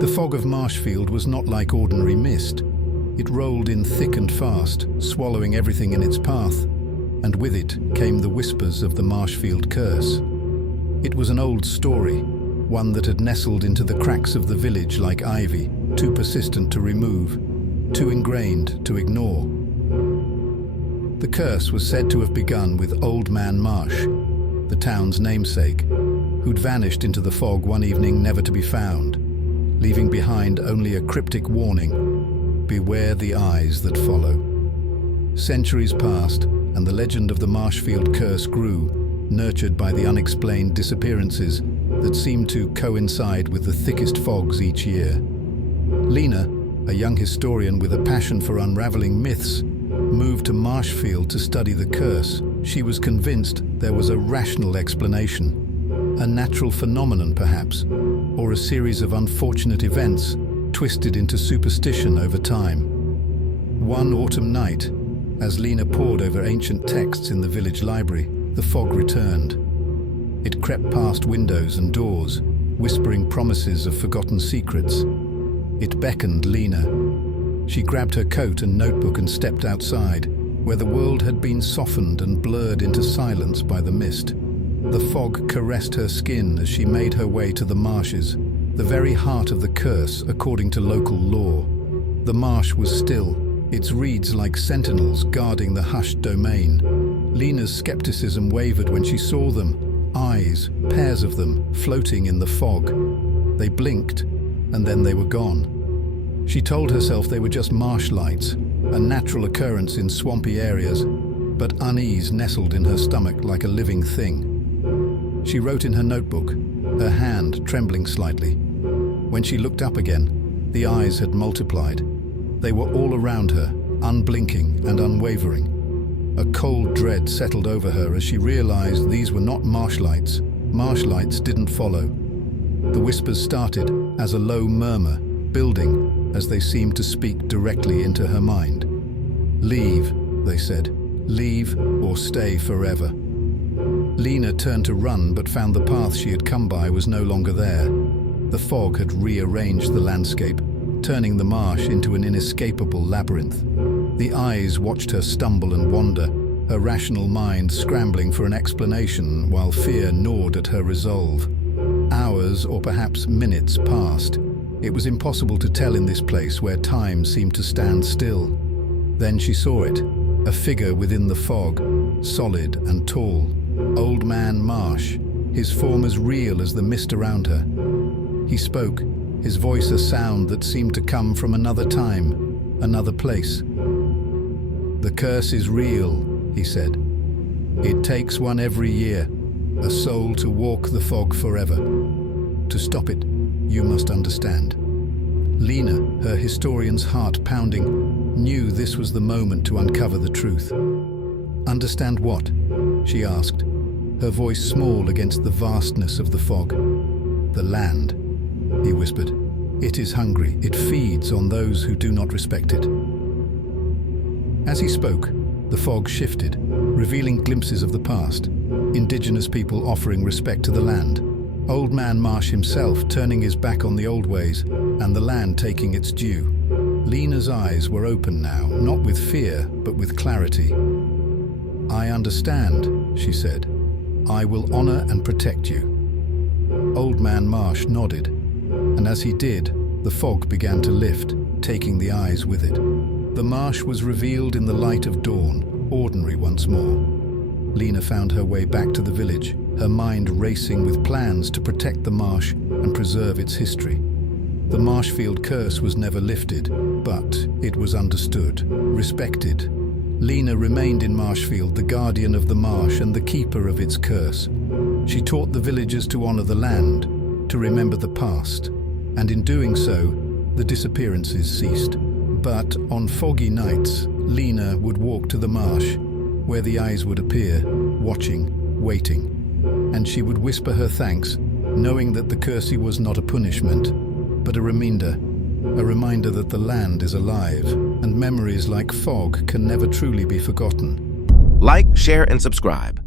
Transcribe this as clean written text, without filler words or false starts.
The fog of Marshfield was not like ordinary mist. It rolled in thick and fast, swallowing everything in its path, and with it came the whispers of the Marshfield Curse. It was an old story, one that had nestled into the cracks of the village like ivy, too persistent to remove, too ingrained to ignore. The curse was said to have begun with Old Man Marsh, the town's namesake, who'd vanished into the fog one evening never to be found, leaving behind only a cryptic warning: beware the eyes that follow. Centuries passed, and the legend of the Marshfield Curse grew, nurtured by the unexplained disappearances that seemed to coincide with the thickest fogs each year. Lena, a young historian with a passion for unraveling myths, moved to Marshfield to study the curse. She was convinced there was a rational explanation, a natural phenomenon perhaps, or a series of unfortunate events twisted into superstition over time. One autumn night, as Lena pored over ancient texts in the village library, the fog returned. It crept past windows and doors, whispering promises of forgotten secrets. It beckoned Lena. She grabbed her coat and notebook and stepped outside, where the world had been softened and blurred into silence by the mist. The fog caressed her skin as she made her way to the marshes, the very heart of the curse according to local law. The marsh was still, its reeds like sentinels guarding the hushed domain. Lena's skepticism wavered when she saw them, eyes, pairs of them, floating in the fog. They blinked, and then they were gone. She told herself they were just marsh lights, a natural occurrence in swampy areas, but unease nestled in her stomach like a living thing. She wrote in her notebook, her hand trembling slightly. When she looked up again, the eyes had multiplied. They were all around her, unblinking and unwavering. A cold dread settled over her as she realized these were not marshlights. Marshlights didn't follow. The whispers started as a low murmur, building as they seemed to speak directly into her mind. "Leave," they said. "Leave or stay forever." Lena turned to run but found the path she had come by was no longer there. The fog had rearranged the landscape, turning the marsh into an inescapable labyrinth. The eyes watched her stumble and wander, her rational mind scrambling for an explanation while fear gnawed at her resolve. Hours or perhaps minutes passed. It was impossible to tell in this place where time seemed to stand still. Then she saw it, a figure within the fog, solid and tall. Old Man Marsh, his form as real as the mist around her. He spoke, his voice a sound that seemed to come from another time, another place. "The curse is real," he said. "It takes one every year, a soul to walk the fog forever. To stop it, you must understand." Lena, her historian's heart pounding, knew this was the moment to uncover the truth. "Understand what?" she asked, her voice small against the vastness of the fog. "The land," he whispered. "It is hungry. It feeds on those who do not respect it." As he spoke, the fog shifted, revealing glimpses of the past. Indigenous people offering respect to the land. Old Man Marsh himself turning his back on the old ways, and the land taking its due. Lena's eyes were open now, not with fear, but with clarity. "I understand," she said. "I will honor and protect you." Old Man Marsh nodded, and as he did, the fog began to lift, taking the eyes with it. The marsh was revealed in the light of dawn, ordinary once more. Lena found her way back to the village, her mind racing with plans to protect the marsh and preserve its history. The Marshfield Curse was never lifted, but it was understood, respected. Lena remained in Marshfield, the guardian of the marsh and the keeper of its curse. She taught the villagers to honor the land, to remember the past, and in doing so, the disappearances ceased. But on foggy nights, Lena would walk to the marsh, where the eyes would appear, watching, waiting. And she would whisper her thanks, knowing that the curse was not a punishment, but a reminder that the land is alive, and memories like fog can never truly be forgotten. Like, share, and subscribe.